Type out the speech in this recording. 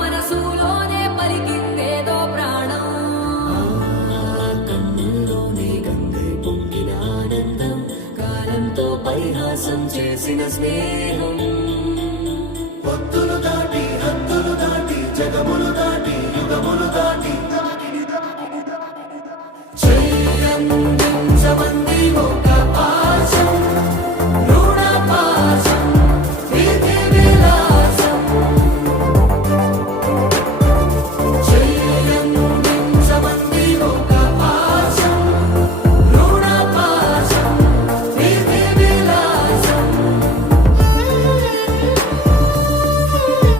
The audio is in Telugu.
మనసులోనే పలికిందేదో ప్రాణం. కన్నుల్లోనే గంగే పొంగిన ఆనందం, కాలంతో పరిహాసం చేసిన స్నేహం.